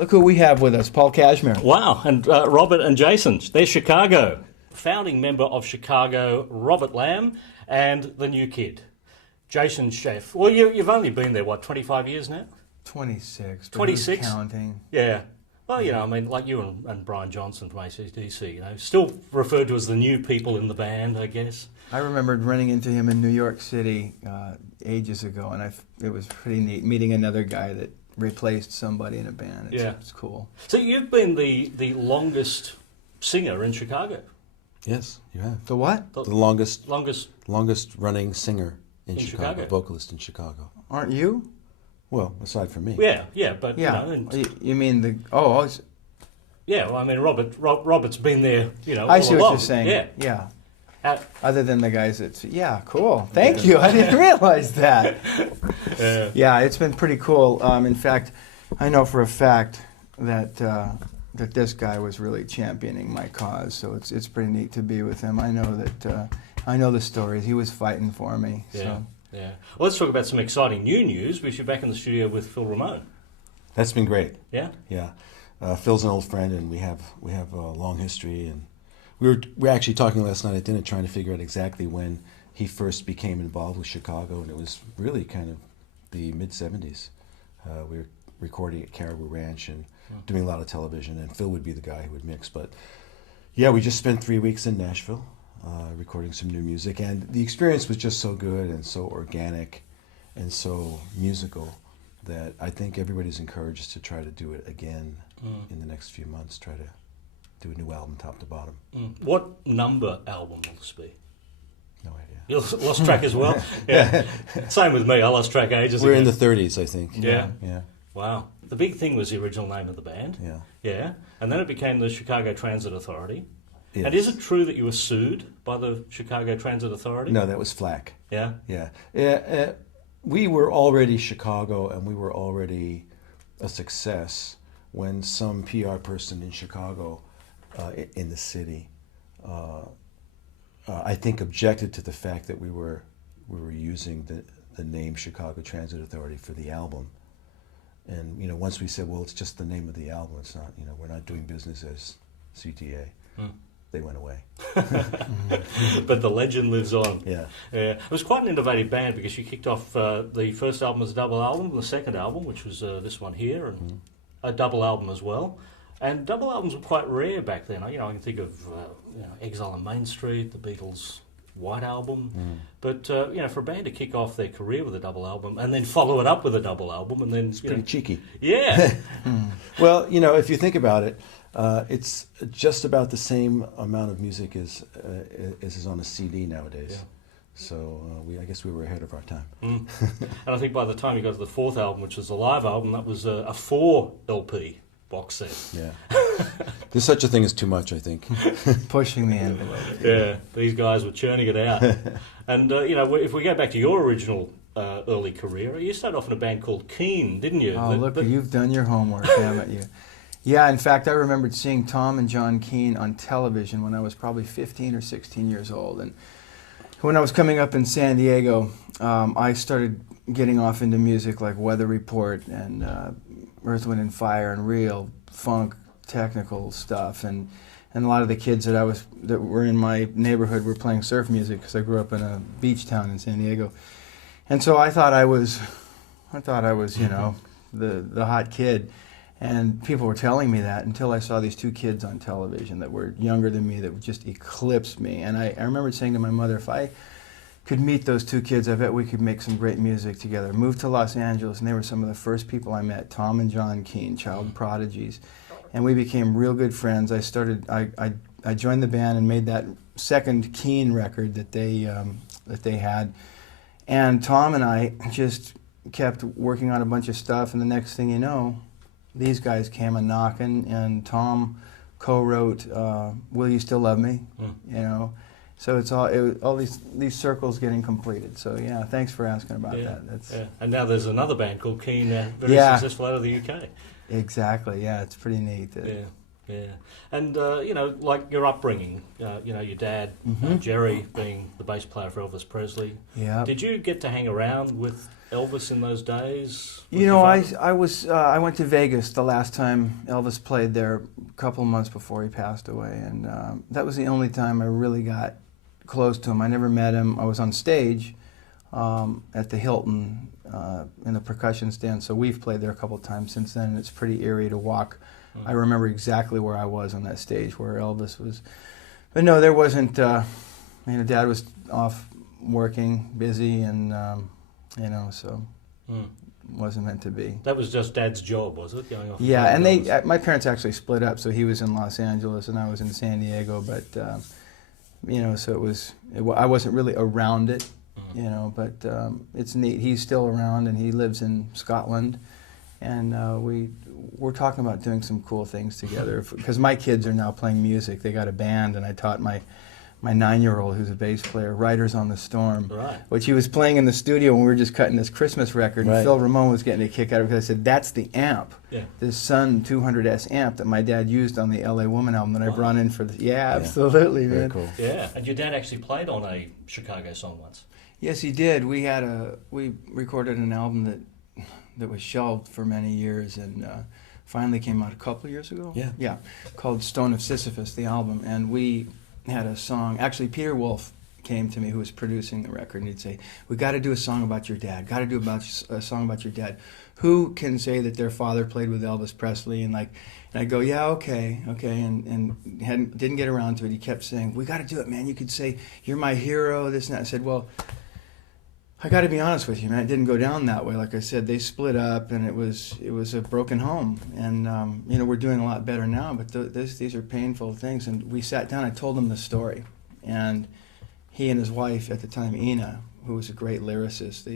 Look who we have with us, Paul Cashmere. Wow, and Robert and Jason, they're Chicago. Founding member of Chicago, Robert Lamm, and the new kid, Jason Scheff. Well, you've only been there, what, 25 years now? 26. 26? Counting. Yeah. Well, you know, I mean, like you and Brian Johnson from ACDC, you know, still referred to as the new people in the band, I guess. I remembered running into him in New York City ages ago, and it was pretty neat meeting another guy that replaced somebody in a band. It's cool. So you've been the longest singer in Chicago. Yes, you have. The what? The longest running singer in Chicago, vocalist in Chicago. Aren't you? Well, aside from me. Yeah, but yeah. You know, you mean the yeah, well, I mean Robert's been there, you know. I see what along. you're saying. Yeah. Other than the guys that cool. Thank you. I didn't realize that. Yeah, it's been pretty cool. In fact, I know for a fact that that this guy was really championing my cause. So it's pretty neat to be with him. I know that I know the stories. He was fighting for me. Yeah. So. Yeah. Well, let's talk about some exciting new news. We're back in the studio with Phil Ramone. That's been great. Yeah. Yeah. Phil's an old friend, and we have a long history. And we were actually talking last night at dinner, trying to figure out exactly when he first became involved with Chicago, and it was really kind of the mid '70s. We were recording at Caribou Ranch and doing a lot of television, and Phil would be the guy who would mix. But yeah, we just spent 3 weeks in Nashville. Recording some new music, and the experience was just so good and so organic and so musical that I think everybody's encouraged to try to do it again in the next few months, try to do a new album top to bottom. What number album will this be? No idea. You lost track as well? Yeah. Same with me, I lost track ages We're ago. in the 30s, I think. Yeah. Yeah. Wow. The big thing was the original name of the band. Yeah. Yeah. And then it became the Chicago Transit Authority. Yes. And is it true that you were sued by the Chicago Transit Authority? No, that was flack. Yeah? Yeah. We were already Chicago, and we were already a success when some PR person in Chicago, in the city, I think objected to the fact that we were using the name Chicago Transit Authority for the album. And, you know, once we said, well, it's just the name of the album, it's not, you know, we're not doing business as CTA. They went away. But the legend lives on. Yeah. It was quite an innovative band because you kicked off the first album as a double album, the second album, which was this one here, and a double album as well. And double albums were quite rare back then. You know, I can think of Exile on Main Street, the Beatles' White Album. But, you know, for a band to kick off their career with a double album and then follow it up with a double album and then... It's pretty cheeky. Yeah. Well, you know, if you think about it, it's just about the same amount of music as is on a CD nowadays. Yeah. So I guess we were ahead of our time. And I think by the time you got to the fourth album, which was the live album, that was a 4 LP box set. Yeah. There's such a thing as too much, I think. Pushing the envelope. Yeah, these guys were churning it out. And, you know, if we go back to your original early career, you started off in a band called Keen, didn't you? Oh, look, you've done your homework, haven't you? Yeah, in fact, I remembered seeing Tom and John Keane on television when I was probably 15 or 16 years old. And when I was coming up in San Diego, I started getting off into music like Weather Report and Earth, Wind and Fire and real funk technical stuff. And a lot of the kids that were in my neighborhood were playing surf music because I grew up in a beach town in San Diego. And so I thought I was, you know, the hot kid. And people were telling me that until I saw these 2 kids on television that were younger than me that just eclipsed me. And I remember saying to my mother, if I could meet those 2 kids, I bet we could make some great music together. Moved to Los Angeles, and they were some of the first people I met, Tom and John Keane, child prodigies. And we became real good friends. I joined the band and made that second Keane record that they had. And Tom and I just kept working on a bunch of stuff, and the next thing you know, these guys came a knocking, and Tom co-wrote "Will You Still Love Me?" You know, so it's all these circles getting completed. So yeah, thanks for asking about that. That's And now there's another band called Keen, very successful out of the UK. Exactly. Yeah, it's pretty neat. Yeah, and you know, like your upbringing, you know, your dad, Jerry, being the bass player for Elvis Presley. Yeah. Did you get to hang around with Elvis in those days? You know, I went to Vegas the last time Elvis played there, a couple of months before he passed away, and that was the only time I really got close to him. I never met him. I was on stage at the Hilton in the percussion stand, so we've played there a couple of times since then, and it's pretty eerie to walk. I remember exactly where I was on that stage where Elvis was. But no, there wasn't, you know, Dad was off working, busy, and, you know, so wasn't meant to be. That was just Dad's job, was it? Going off Yeah, and my parents actually split up, so he was in Los Angeles and I was in San Diego, but, you know, so I wasn't really around it, you know, but it's neat. He's still around and he lives in Scotland, and we're talking about doing some cool things together, because my kids are now playing music. They got a band, and I taught my 9-year-old, who's a bass player, Riders on the Storm, which he was playing in the studio when we were just cutting this Christmas record, and Phil Ramone was getting a kick out of it, because I said, that's the amp, this Sun 200S amp that my dad used on the LA Woman album that I brought in for the, absolutely, Very man. cool. Yeah, and your dad actually played on a Chicago song once. Yes, he did. We recorded an album that was shelved for many years, and finally came out a couple of years ago. Yeah, called Stone of Sisyphus, the album, and we had a song. Actually, Peter Wolf came to me, who was producing the record, and he'd say, "We got to do a song about your dad. Got to do a song about your dad. Who can say that their father played with Elvis Presley?" And I go, "Yeah, okay," and didn't get around to it. He kept saying, "We got to do it, man. You could say you're my hero, this and that." I said, "Well, I got to be honest with you, man. It didn't go down that way. Like I said, they split up, and it was a broken home. And you know, we're doing a lot better now. But these are painful things." And we sat down. I told him the story, and he and his wife at the time, Ina, who was a great lyricist,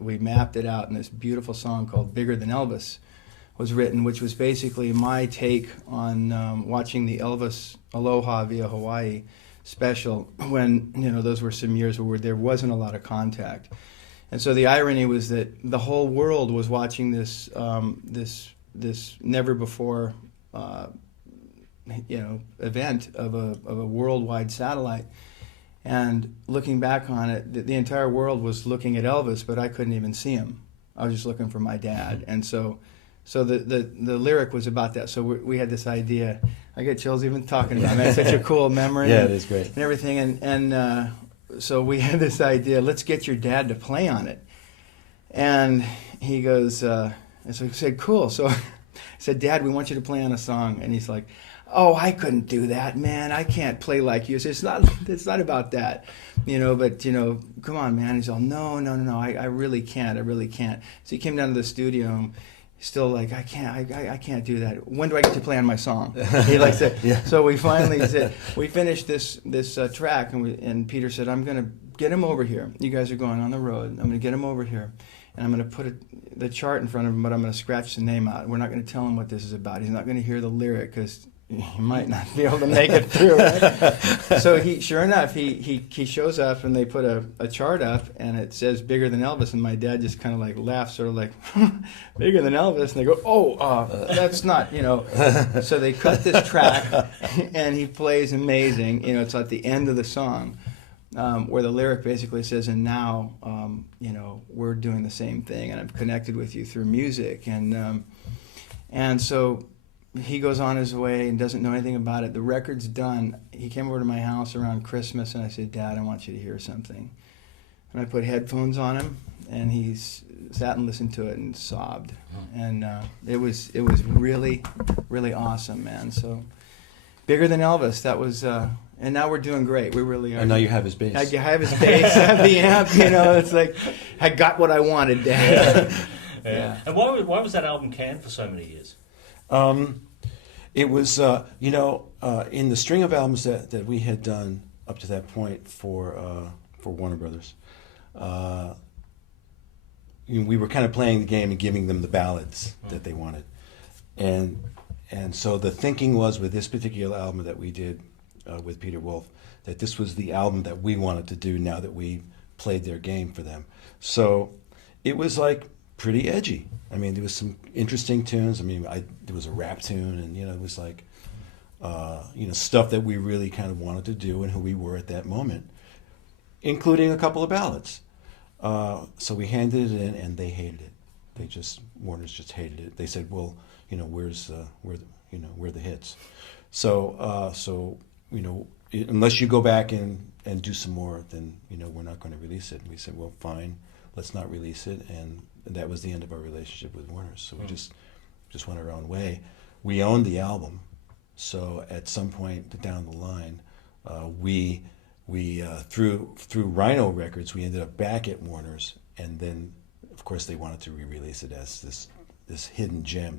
we mapped it out. And this beautiful song called "Bigger Than Elvis" was written, which was basically my take on watching the Elvis Aloha via Hawaii special, when, you know, those were some years where there wasn't a lot of contact. And so the irony was that the whole world was watching this this never before you know, event of a worldwide satellite. And looking back on it, the entire world was looking at Elvis, but I couldn't even see him. I was just looking for my dad. And so the lyric was about that. So we had this idea. I get chills even talking about it. It's such a cool memory. Yeah, it is great. And everything. And so we had this idea, let's get your dad to play on it. And he goes, and so I said, cool. So I said, "Dad, we want you to play on a song." And he's like, "Oh, I couldn't do that, man. I can't play like you." I said, it's not about that, you know, but, you know, come on, man. He's all, no, I really can't. So he came down to the studio, and still like, I can't do that. When do I get to play on my song? He likes it. So we finally said, we finished this track, and Peter said, "I'm going to get him over here. You guys are going on the road. I'm going to get him over here, and I'm going to put the chart in front of him, but I'm going to scratch the name out. We're not going to tell him what this is about. He's not going to hear the lyric, because he might not be able to make it through." Right? So sure enough, he shows up, and they put a chart up, and it says "Bigger Than Elvis," and my dad just kind of like laughs, sort of like, "Bigger than Elvis," and they go, "Oh, that's not, you know." So they cut this track, and he plays amazing. You know, it's at the end of the song, where the lyric basically says, "And now, you know, we're doing the same thing, and I've connected with you through music," and so he goes on his way and doesn't know anything about it. The record's done. He came over to my house around Christmas, and I said, "Dad, I want you to hear something." And I put headphones on him, and he sat and listened to it and sobbed. And it was really, really awesome, man. So, "Bigger Than Elvis," that was, and now we're doing great. We really are. And now you have his bass. I have his bass, I have the amp, you know, it's like, I got what I wanted, Dad. Yeah. And why was that album canned for so many years? It was, you know, in the string of albums that we had done up to that point for Warner Brothers, you know, we were kind of playing the game and giving them the ballads that they wanted, and so the thinking was, with this particular album that we did with Peter Wolf, that this was the album that we wanted to do now that we played their game for them. So it was like pretty edgy. I mean, there was some interesting tunes. I mean, there was a rap tune, and it was like, stuff that we really kind of wanted to do and who we were at that moment, including a couple of ballads. So we handed it in, and they hated it. Warner's just hated it. They said, "Well, where the hits?" So unless you go back and do some more, then we're not going to release it. And we said, "Well, fine, let's not release it." And that was the end of our relationship with Warner. So we just went our own way. We owned the album, so at some point down the line, we through Rhino Records, we ended up back at Warner's, and then of course they wanted to re-release it as this hidden gem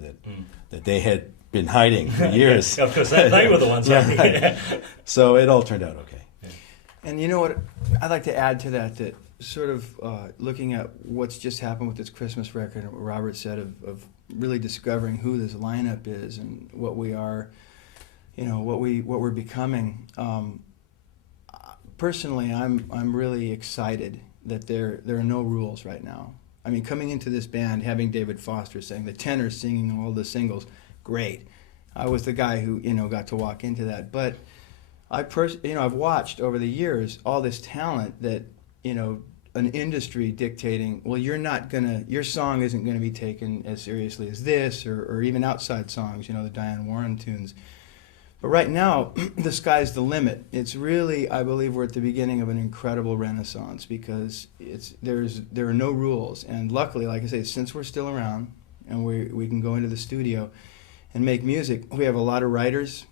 that they had been hiding for years. Of course, they were the ones. Yeah. So it all turned out okay. Yeah. And you know what? I'd like to add to that sort of looking at what's just happened with this Christmas record, and what Robert said of really discovering who this lineup is and what we are, what we're becoming. Personally, I'm really excited that there are no rules right now. I mean, coming into this band, having David Foster sing, the tenor singing all the singles, great. I was the guy who got to walk into that. But I've watched over the years all this talent that an industry dictating, well, your song isn't gonna be taken as seriously as this, or even outside songs, the Diane Warren tunes. But right now, the sky's the limit. It's really, I believe, we're at the beginning of an incredible renaissance, because there are no rules. And luckily, like I say, since we're still around and we can go into the studio and make music, we have a lot of writers,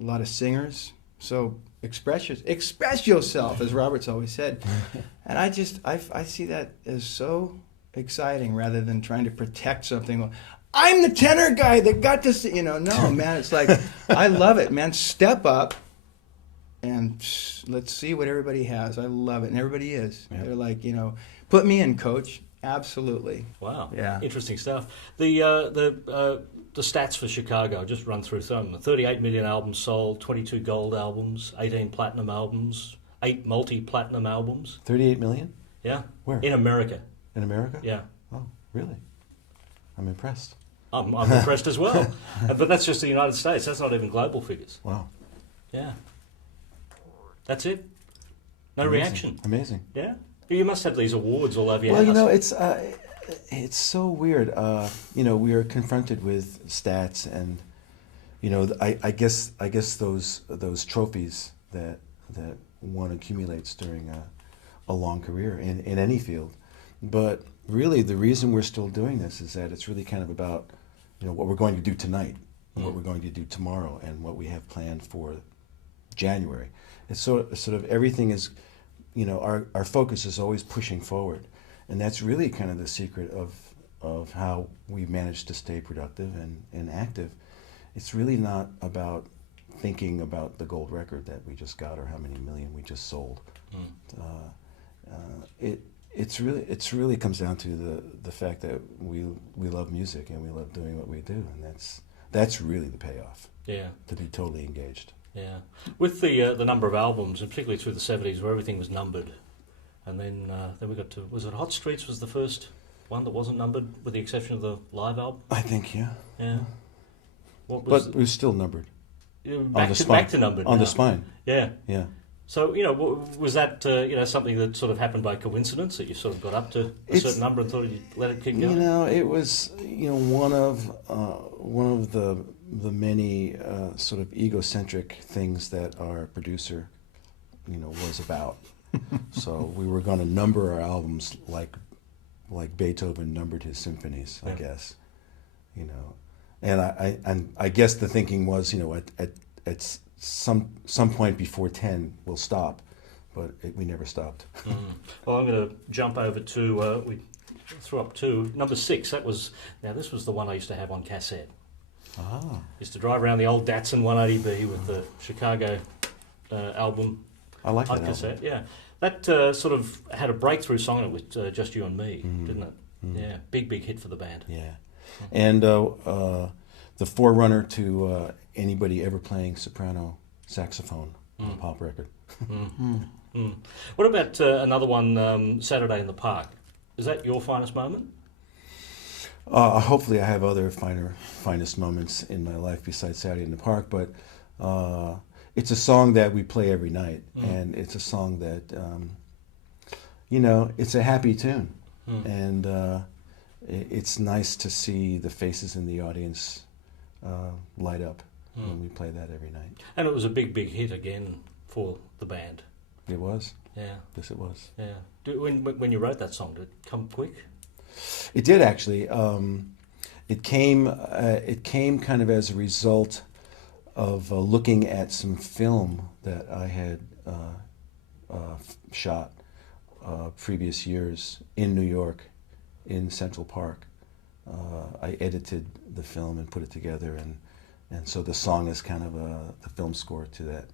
a lot of singers. So express yourself, as Robert's always said. And I see that as so exciting, rather than trying to protect something. I'm the tenor guy that got to see, no, man, it's like, I love it, man. Step up and let's see what everybody has. I love it. And everybody is. Yeah. They're like, put me in, coach. Absolutely. Wow. Yeah. Interesting stuff. The stats for Chicago, I'll just run through some. 38 million albums sold, 22 gold albums, 18 platinum albums, 8 multi-platinum albums. 38 million? Yeah. Where? In America. In America? Yeah. Oh, really? I'm impressed. I'm impressed as well. But that's just the United States. That's not even global figures. Wow. Yeah. That's it. No Amazing. reaction. Amazing. Yeah. You must have these awards all over your house. Well, it's so weird. We are confronted with stats, and I guess those trophies that one accumulates during a long career in any field. But really, the reason we're still doing this is that it's really kind of about what we're going to do tonight, and what we're going to do tomorrow, and what we have planned for January. It's sort of everything is, our focus is always pushing forward, and that's really kind of the secret of how we managed to stay productive and active. It's really not about thinking about the gold record that we just got or how many million we just sold. It's really comes down to the fact that we love music and we love doing what we do, and that's really the payoff. Yeah. To be totally engaged. Yeah. With the number of albums, and particularly through the 70s, where everything was numbered, and then we got to, was it Hot Streets was the first one that wasn't numbered, with the exception of the live album? I think, yeah. Yeah. But it was still numbered. Back to numbered. On now. the spine. Yeah. Yeah. So, was that, something that sort of happened by coincidence, that you sort of got up to a certain number and thought you'd let it keep going? It was, one of the many sort of egocentric things that our producer, was about. So we were going to number our albums like Beethoven numbered his symphonies, I guess, And I guess the thinking was, at some point before 10 we'll stop, but we never stopped. Well, I'm going to jump over to we threw up to number 6. This was the one I used to have on cassette. Used to drive around the old Datsun 180B with the Chicago album. I like that cassette. album. Yeah, that sort of had a breakthrough song in it with Just You and Me, didn't it? Yeah, big hit for the band. Yeah, and the forerunner to anybody ever playing soprano saxophone on a pop record. What about another one, Saturday in the Park? Is that your finest moment? Hopefully, I have other finest moments in my life besides Saturday in the Park. But it's a song that we play every night, and it's a song that it's a happy tune, and it's nice to see the faces in the audience light up when we play that every night. And it was a big hit again for the band. It was. Yeah. Yes, it was. Yeah. When you wrote that song, did it come quick? It did actually. It came kind of as a result of looking at some film that I had shot previous years in New York, in Central Park. I edited the film and put it together, and so the song is kind of the film score to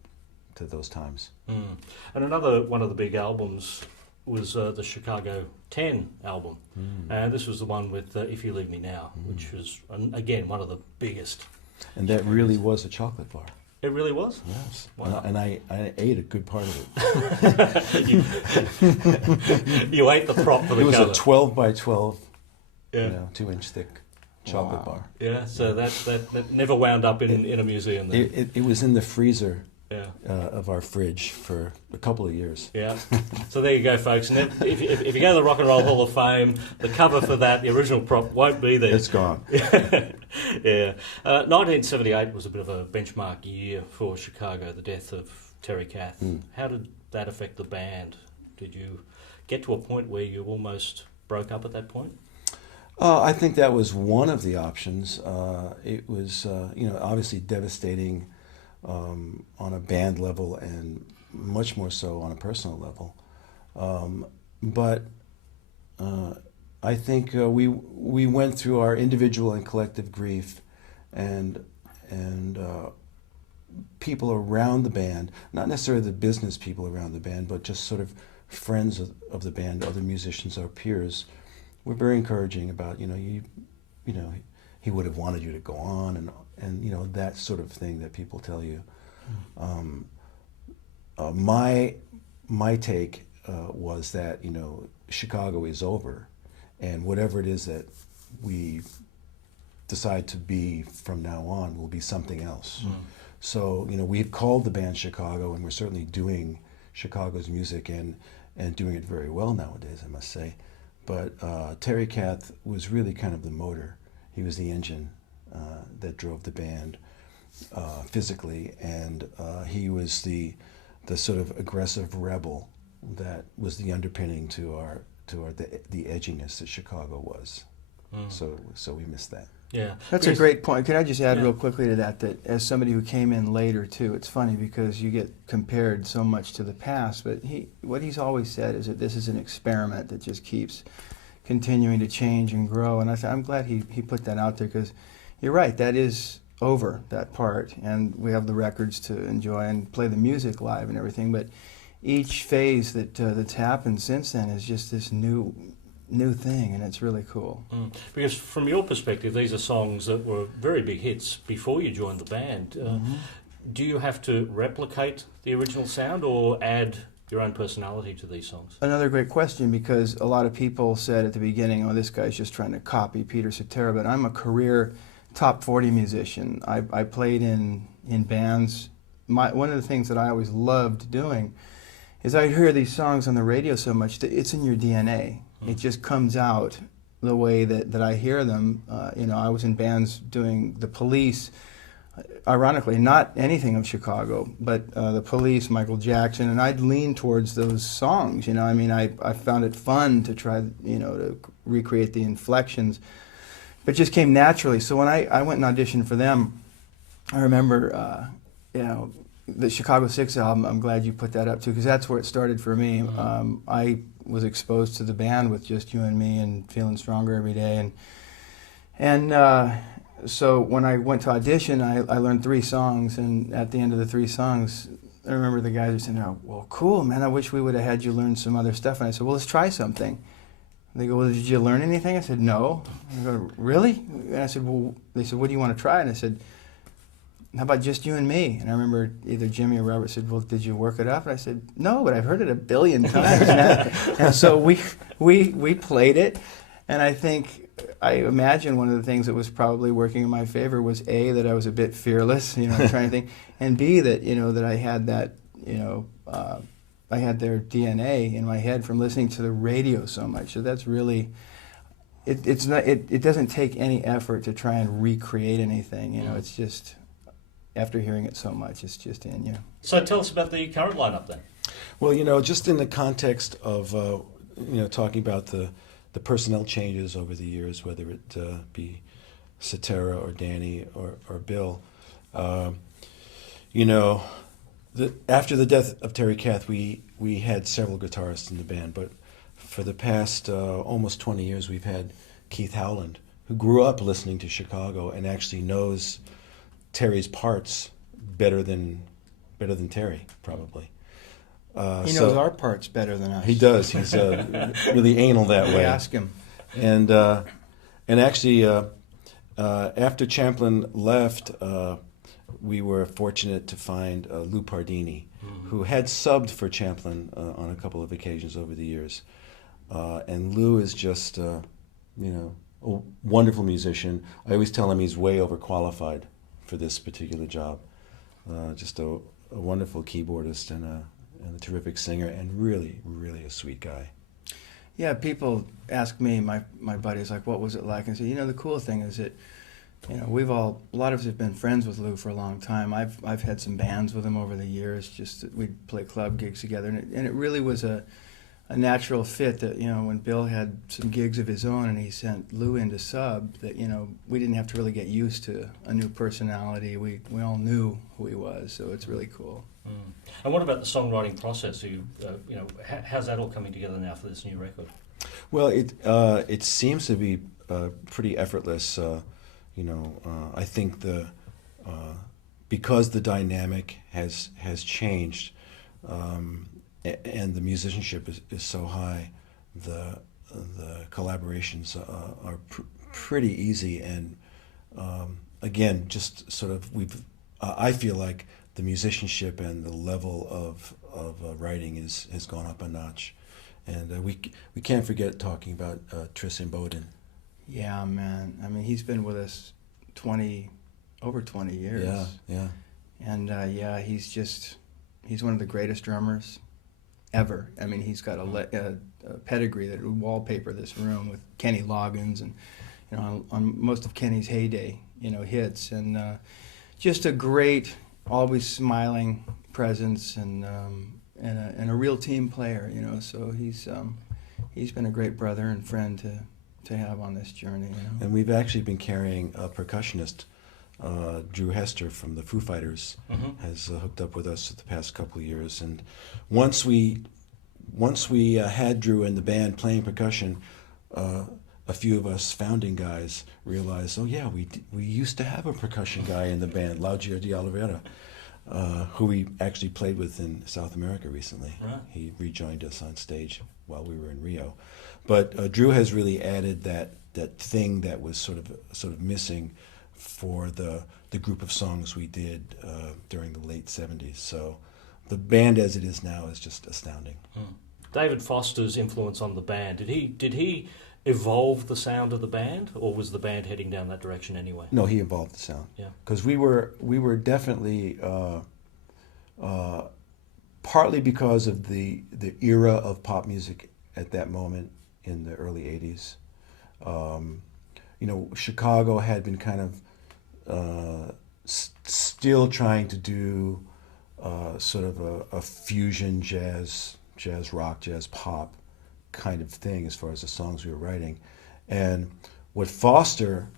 those times. And another one of the big albums was the Chicago 10 album. And this was the one with If You Leave Me Now, which was, again, one of the biggest. And that really was a chocolate bar. It really was? Yes. Wow. And I ate a good part of it. You ate the prop for the cover. It was cover. a 12 by 12, Yeah. 2-inch thick chocolate bar. Yeah, so that never wound up in a museum then. It was in the freezer Yeah. of our fridge for a couple of years. Yeah. So there you go, folks. And if you go to the Rock and Roll Hall of Fame, the cover for that, the original prop, won't be there. It's gone. Yeah. 1978 was a bit of a benchmark year for Chicago, the death of Terry Kath. How did that affect the band? Did you get to a point where you almost broke up at that point? I think that was one of the options. It was, obviously devastating on a band level and much more so on a personal level. But I think we went through our individual and collective grief, and people around the band, not necessarily the business people around the band, but just sort of friends of the band, other musicians, our peers, were very encouraging about, he would have wanted you to go on, and that sort of thing that people tell you. My take was that Chicago is over, and whatever it is that we decide to be from now on will be something else. So we've called the band Chicago, and we're certainly doing Chicago's music and doing it very well nowadays, I must say. But Terry Kath was really kind of the motor. He was the engine that drove the band physically, and he was the sort of aggressive rebel that was the underpinning to the edginess that Chicago was. So we missed that. Yeah, that's a great point. Can I just add real quickly to that as somebody who came in later too, it's funny because you get compared so much to the past, but what he's always said is that this is an experiment that just keeps continuing to change and grow, and I'm glad he put that out there, because you're right, that is over, that part, and we have the records to enjoy and play the music live and everything, but each phase that's happened since then is just this new thing, and it's really cool. Because from your perspective, these are songs that were very big hits before you joined the band. Do you have to replicate the original sound or add your own personality to these songs? Another great question, because a lot of people said at the beginning, oh, this guy's just trying to copy Peter Cetera, but I'm a career top 40 musician. I played in bands. One of the things that I always loved doing is I hear these songs on the radio so much that it's in your DNA. It just comes out the way that I hear them. I was in bands doing The Police, ironically, not anything of Chicago, but The Police, Michael Jackson, and I'd lean towards those songs. I found it fun to try, to recreate the inflections, but it just came naturally. So when I went and auditioned for them, I remember, the Chicago 6 album, I'm glad you put that up too, because that's where it started for me. I was exposed to the band with Just You and Me and Feeling Stronger Every Day, and so when I went to audition, I learned 3 songs, and at the end of the 3 songs, I remember the guys were saying, "Oh, well, cool, man, I wish we would have had you learn some other stuff." And I said, "Well, let's try something." And they go, "Well, did you learn anything?" I said, "No." And I go, "Really?" And I said, "Well," they said, "What do you want to try?" And I said, "How about Just You and Me?" And I remember either Jimmy or Robert said, "Well, did you work it up?" And I said, "No, but I've heard it a billion times." And so we played it, and I think I imagine one of the things that was probably working in my favor was A, that I was a bit fearless, trying to think, and B, that that I had that, I had their DNA in my head from listening to the radio so much. So that's really, it doesn't take any effort to try and recreate anything. It's just, after hearing it so much, it's just in you. So tell us about the current lineup then. Well, just in the context of talking about the personnel changes over the years, whether it be Cetera or Danny or Bill, after the death of Terry Kath, we had several guitarists in the band, but for the past almost 20 years, we've had Keith Howland, who grew up listening to Chicago and actually knows Terry's parts better than Terry, probably. He knows our parts better than us. He does. He's really anal that way. Ask him. And actually, after Chaplin left, we were fortunate to find Lou Pardini, who had subbed for Chaplin on a couple of occasions over the years. And Lou is just, a wonderful musician. I always tell him he's way overqualified for this particular job. Just a wonderful keyboardist and a terrific singer, and really, really a sweet guy. Yeah, people ask me, my buddies, like, what was it like? And I say, the cool thing is that, a lot of us have been friends with Lou for a long time. I've had some bands with him over the years. Just we'd play club gigs together, and it really was a natural fit that when Bill had some gigs of his own and he sent Lou in to sub, that we didn't have to really get used to a new personality. We all knew who he was, so it's really cool. Mm. And what about the songwriting process? How's that all coming together now for this new record? Well, it seems to be pretty effortless. I think because the dynamic has changed, and the musicianship is so high, the collaborations are pretty easy, and again, just sort of I feel like the musicianship and the level of writing has gone up a notch, and we can't forget talking about Tristan Bowden. Yeah, man. I mean, he's been with us over 20 years. Yeah. And he's one of the greatest drummers ever. I mean, he's got a pedigree that would wallpaper this room with Kenny Loggins and on most of Kenny's heyday hits, and just a great, always smiling presence, and a real team player. So he's been a great brother and friend to have on this journey. And we've actually been carrying a percussionist. Drew Hester from the Foo Fighters has hooked up with us the past couple of years, and once we had Drew in the band playing percussion, a few of us founding guys realized, oh yeah, we used to have a percussion guy in the band, Laugier de Oliveira, who we actually played with in South America recently. Right. He rejoined us on stage while we were in Rio, but Drew has really added that thing that was sort of missing for the group of songs we did during the late 70s. So the band as it is now is just astounding. David Foster's influence on the band, did he evolve the sound of the band, or was the band heading down that direction anyway? No, he evolved the sound. Yeah. Because we were definitely partly because of the era of pop music at that moment in the early 80s. Chicago had been kind of still trying to do sort of a fusion jazz rock, jazz pop kind of thing as far as the songs we were writing. And what Foster,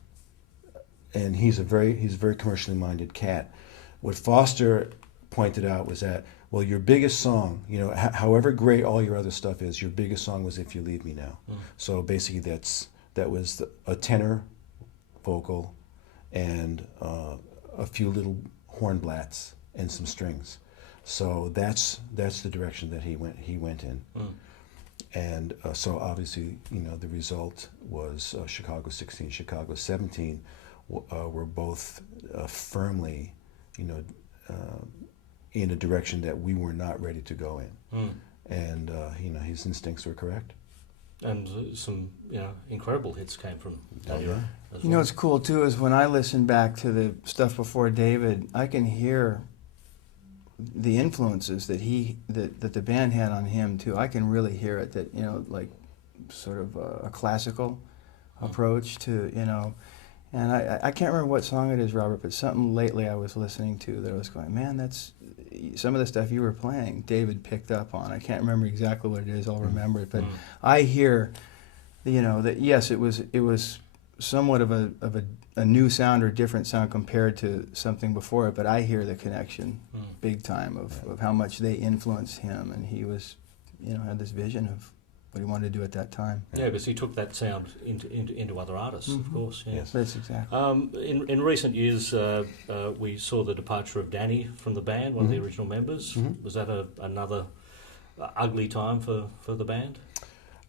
and he's a very commercially minded cat, what Foster pointed out was that, well, your biggest song, however great all your other stuff is, your biggest song was If You Leave Me Now. So basically that was a tenor vocal and a few little hornblats and some strings. So that's the direction that he went in. And so obviously, the result was Chicago 16, Chicago 17 were both firmly, in a direction that we were not ready to go in. And, his instincts were correct. And some incredible hits came from that Oh, era. yeah. As You know well. what's cool too is when I listen back to the stuff before David, I can hear the influences that that the band had on him too. I can really hear it. That like sort of a classical approach to And I can't remember what song it is, Robert, but something lately I was listening to that I was going, man, that's some of the stuff you were playing, David picked up on. I can't remember exactly what it is. I'll remember it, but I hear, that yes, it was somewhat of a new sound or different sound compared to something before it, but I hear the connection big time of how much they influenced him, and he was, had this vision of what he wanted to do at that time. Yeah, because he took that sound into other artists, of course. Yeah. Yes. That's exactly. In recent years, we saw the departure of Danny from the band, one of the original members. Was that another ugly time for the band?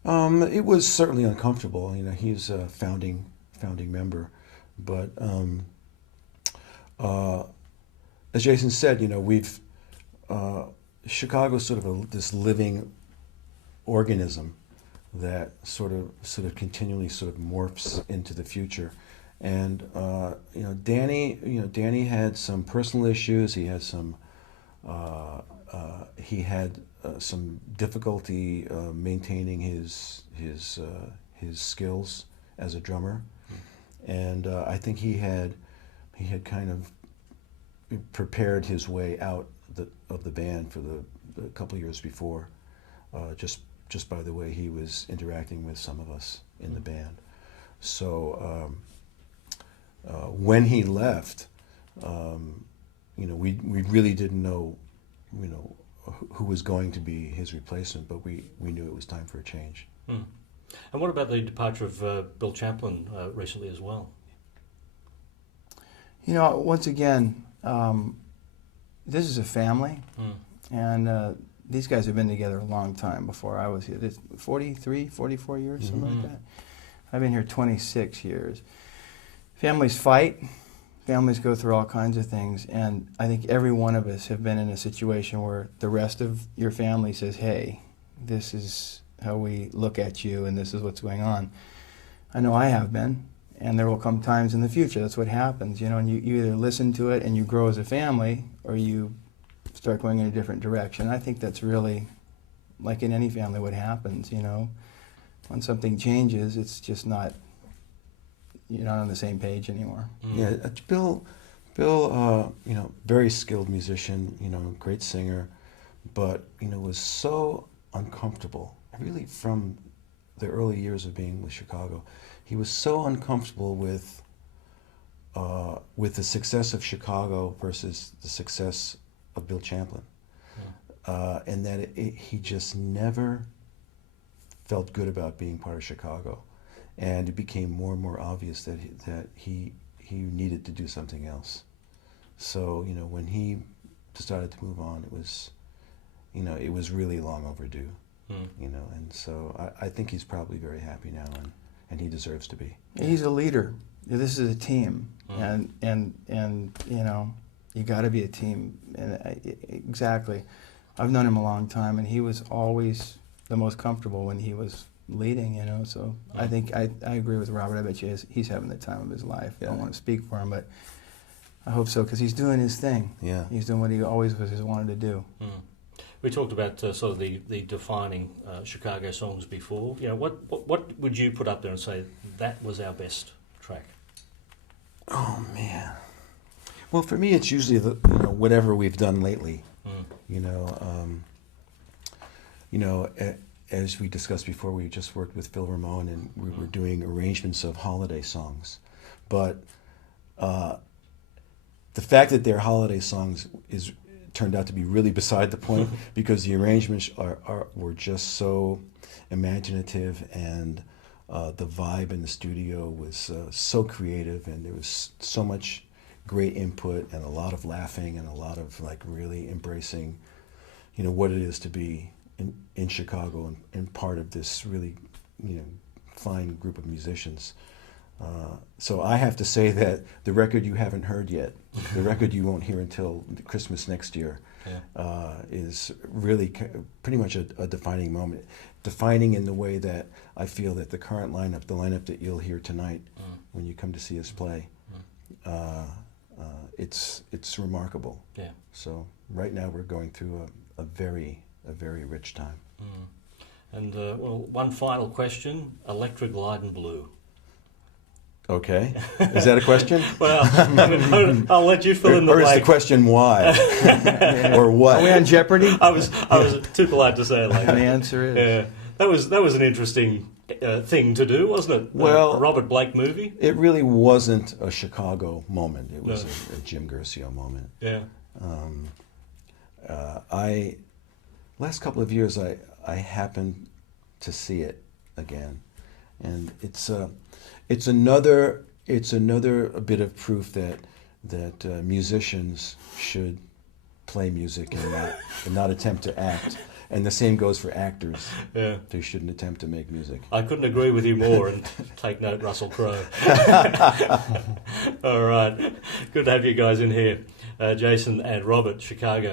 It was certainly uncomfortable. He's a founding member, but as Jason said, we've Chicago's sort of this living organism that sort of continually sort of morphs into the future, and Danny had some personal issues. He had some difficulty maintaining his skills as a drummer, and I think he had kind of prepared his way out of the band for the couple of years before, just by the way he was interacting with some of us in the band. So when he left, we really didn't know, who was going to be his replacement, but we knew it was time for a change. And what about the departure of Bill Chaplin recently as well? Once again, this is a family, and these guys have been together a long time before I was here. 43, 44 years, something like that. I've been here 26 years. Families fight. Families go through all kinds of things, and I think every one of us have been in a situation where the rest of your family says, hey, this is how we look at you, and this is what's going on. I know I have been, and there will come times in the future. That's what happens, and you either listen to it and you grow as a family, or you start going in a different direction. I think that's really, like in any family, what happens, When something changes, it's just not, you're not on the same page anymore. Yeah, Bill, very skilled musician, great singer, but, was so uncomfortable, really from the early years of being with Chicago. He was so uncomfortable with the success of Chicago versus the success of Bill Chaplin, and that he just never felt good about being part of Chicago, and it became more and more obvious that he needed to do something else. So when he decided to move on, it was really long overdue, and so I think he's probably very happy now, and he deserves to be. He's a leader. This is a team, and you got to be a team. And exactly, I've known him a long time, and he was always the most comfortable when he was leading. So I think I agree with Robert. I bet you he's having the time of his life. I don't want to speak for him, but I hope so, because he's doing his thing. Yeah, he's doing what he always wanted to do. We talked about sort of the defining Chicago songs before. What would you put up there and say that was our best track? Oh man. Well, for me, it's usually whatever we've done lately. As we discussed before, we just worked with Phil Ramone, and we were doing arrangements of holiday songs. But the fact that they're holiday songs turned out to be really beside the point, because the arrangements were just so imaginative, and the vibe in the studio was so creative, and there was so much great input and a lot of laughing and a lot of really embracing, what it is to be in Chicago and part of this really, fine group of musicians. So I have to say that the record you haven't heard yet, the record you won't hear until Christmas next year, is really pretty much a defining moment. Defining in the way that I feel that the current lineup, the lineup that you'll hear tonight when you come to see us play, it's remarkable. Yeah. So right now we're going through a very rich time. And well, one final question: Electric, Light and Blue. Okay, is that a question? Well, I mean, I'll let you fill in the or is blank. the question why or what? Are we on Jeopardy? I was too polite to say it like And that. the answer is Yeah, that was an interesting thing to do, wasn't it? Well, a Robert Blake movie. It really wasn't a Chicago moment. It was a Jim Guercio moment. Yeah. Last couple of years, I happened to see it again, and it's another bit of proof that musicians should play music and not attempt to act. And the same goes for actors. Yeah. They shouldn't attempt to make music. I couldn't agree with you more, and take note, Russell Crowe. All right. Good to have you guys in here. Jason and Robert, Chicago.